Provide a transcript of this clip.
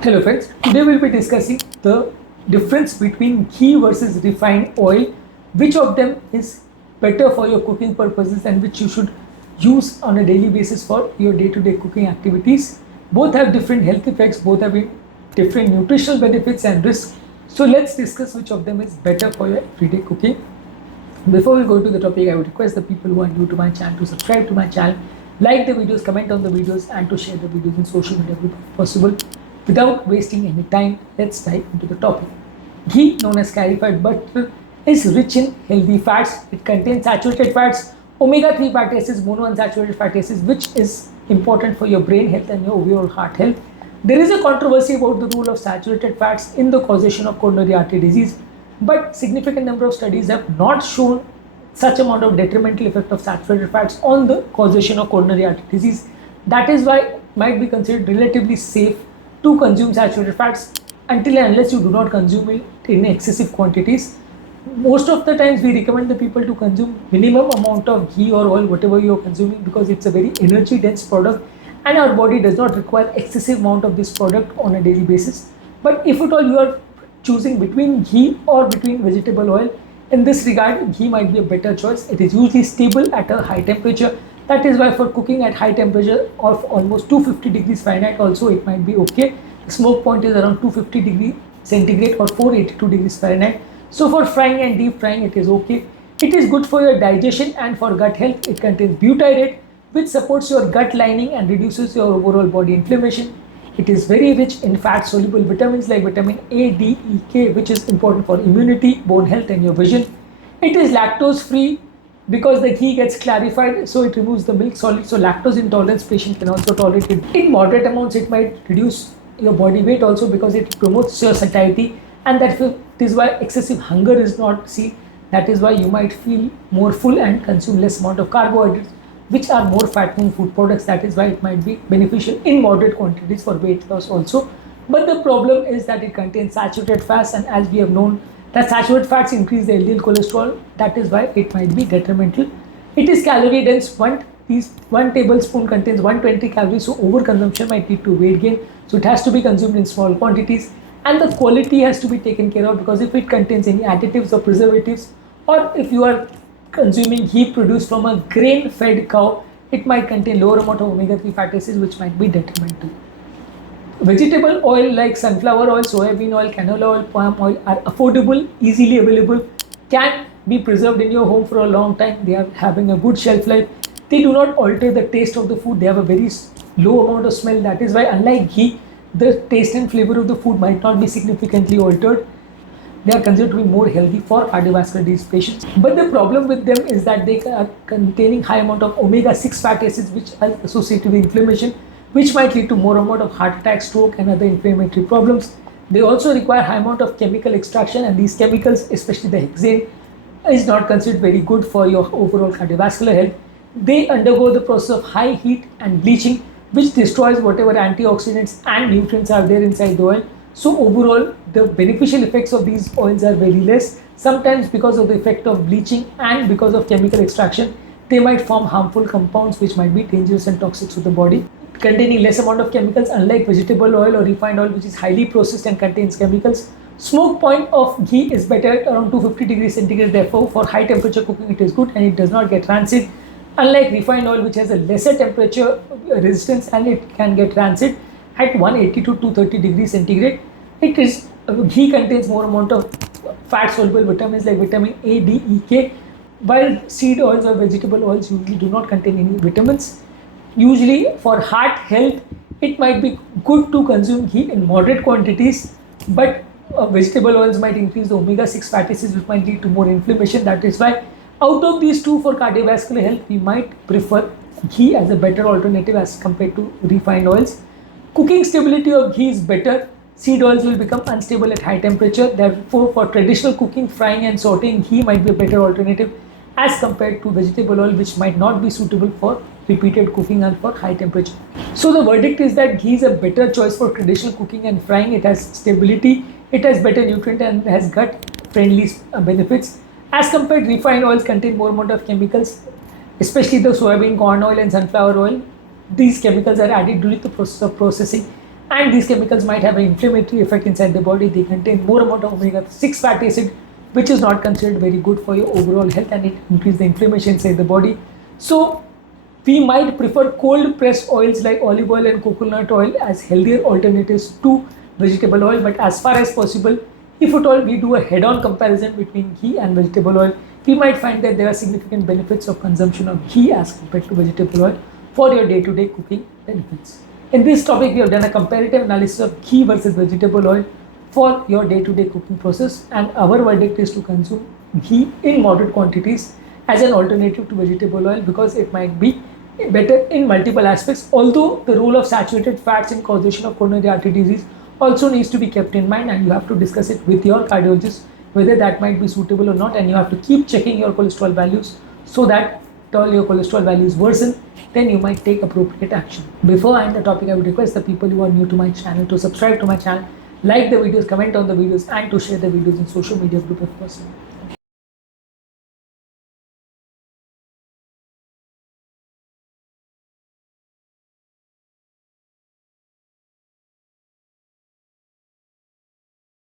Hello friends, today we'll be discussing the difference between ghee versus refined oil, which of them is better for your cooking purposes and which you should use on a daily basis for your day-to-day cooking activities. Both have different health effects, both have different nutritional benefits and risks. So let's discuss which of them is better for your everyday cooking. Before we go to the topic, I would request the people who are new to my channel to subscribe to my channel, like the videos, comment on the videos, and to share the videos in social media group if possible. Without wasting any time, let's dive into the topic. Ghee, known as clarified butter, is rich in healthy fats. It contains saturated fats, omega-3 fatty acids, monounsaturated fatty acids, which is important for your brain health and your overall heart health. There is a controversy about the role of saturated fats in the causation of coronary artery disease, but significant number of studies have not shown such amount of detrimental effect of saturated fats on the causation of coronary artery disease. That is why it might be considered relatively safe to consume saturated fats until and unless you do not consume it in excessive quantities. Most of the times we recommend the people to consume minimum amount of ghee or oil, whatever you are consuming, because it's a very energy dense product and our body does not require excessive amount of this product on a daily basis. But if at all you are choosing between ghee or between vegetable oil, in this regard ghee might be a better choice. It is usually stable at a high temperature. That is why for cooking at high temperature of almost 250 degrees Fahrenheit also it might be okay. The smoke point is around 250 degrees centigrade or 482 degrees Fahrenheit. So for frying and deep frying it is okay. It is good for your digestion and for gut health. It contains butyrate, which supports your gut lining and reduces your overall body inflammation. It is very rich in fat-soluble vitamins like vitamin A, D, E, K, which is important for immunity, bone health, and your vision. It is lactose-free because the ghee gets clarified, so it removes the milk solid. So lactose intolerance patient can also tolerate it. In moderate amounts, it might reduce your body weight also because it promotes your satiety, and that is why excessive hunger is not seen. That is why you might feel more full and consume less amount of carbohydrates, which are more fattening food products. That is why it might be beneficial in moderate quantities for weight loss also. But the problem is that it contains saturated fats, and as we have known that saturated fats increase the LDL cholesterol. That is why it might be detrimental. It is calorie dense. One tablespoon contains 120 calories, so overconsumption might lead to weight gain. So it has to be consumed in small quantities, and the quality has to be taken care of, because if it contains any additives or preservatives, or if you are consuming ghee produced from a grain-fed cow, it might contain lower amount of omega-3 fatty acids, which might be detrimental. Vegetable oil like sunflower oil, soybean oil, canola oil, palm oil are affordable, easily available, can be preserved in your home for a long time. They are having a good shelf life. They do not alter the taste of the food. They have a very low amount of smell. That is why, unlike ghee, the taste and flavor of the food might not be significantly altered. They are considered to be more healthy for cardiovascular disease patients. But the problem with them is that they are containing high amount of omega-6 fatty acids, which are associated with inflammation, which might lead to more amount of heart attack, stroke, and other inflammatory problems. They also require high amount of chemical extraction, and these chemicals, especially the hexane, is not considered very good for your overall cardiovascular health. They undergo the process of high heat and bleaching, which destroys whatever antioxidants and nutrients are there inside the oil. So overall, the beneficial effects of these oils are very less. Sometimes because of the effect of bleaching and because of chemical extraction, they might form harmful compounds which might be dangerous and toxic to the body. Containing less amount of chemicals, unlike vegetable oil or refined oil, which is highly processed and contains chemicals. Smoke point of ghee is better at around 250 degrees centigrade. Therefore, for high temperature cooking, it is good and it does not get rancid. Unlike refined oil, which has a lesser temperature resistance and it can get rancid at 180 to 230 degrees centigrade. Ghee contains more amount of fat-soluble vitamins like vitamin A, D, E, K, while seed oils or vegetable oils usually do not contain any vitamins. Usually for heart health, it might be good to consume ghee in moderate quantities, but vegetable oils might increase the omega-6 fatty acids, which might lead to more inflammation. That is why out of these two, for cardiovascular health, we might prefer ghee as a better alternative as compared to refined oils. Cooking stability of ghee is better. Seed oils will become unstable at high temperature. Therefore, for traditional cooking, frying and sauteing, ghee might be a better alternative as compared to vegetable oil, which might not be suitable for repeated cooking and for high temperature. So the verdict is that ghee is a better choice for traditional cooking and frying. It has stability, it has better nutrient and has gut-friendly benefits. As compared, refined oils contain more amount of chemicals, especially the soybean, corn oil and sunflower oil. These chemicals are added during the process of processing and these chemicals might have an inflammatory effect inside the body. They contain more amount of omega-6 fatty acid, which is not considered very good for your overall health, and it increases the inflammation inside the body. So we might prefer cold pressed oils like olive oil and coconut oil as healthier alternatives to vegetable oil. But as far as possible, if at all we do a head-on comparison between ghee and vegetable oil, we might find that there are significant benefits of consumption of ghee as compared to vegetable oil for your day-to-day cooking benefits. In this topic, we have done a comparative analysis of ghee versus vegetable oil for your day-to-day cooking process, and our verdict is to consume ghee in moderate quantities as an alternative to vegetable oil because it might be better in multiple aspects. Although the role of saturated fats in causation of coronary artery disease also needs to be kept in mind, and you have to discuss it with your cardiologist whether that might be suitable or not, and you have to keep checking your cholesterol values so that all your cholesterol values worsen, then you might take appropriate action. Before I end the topic, I would request the people who are new to my channel to subscribe to my channel, like the videos, comment on the videos, and to share the videos in social media group if possible.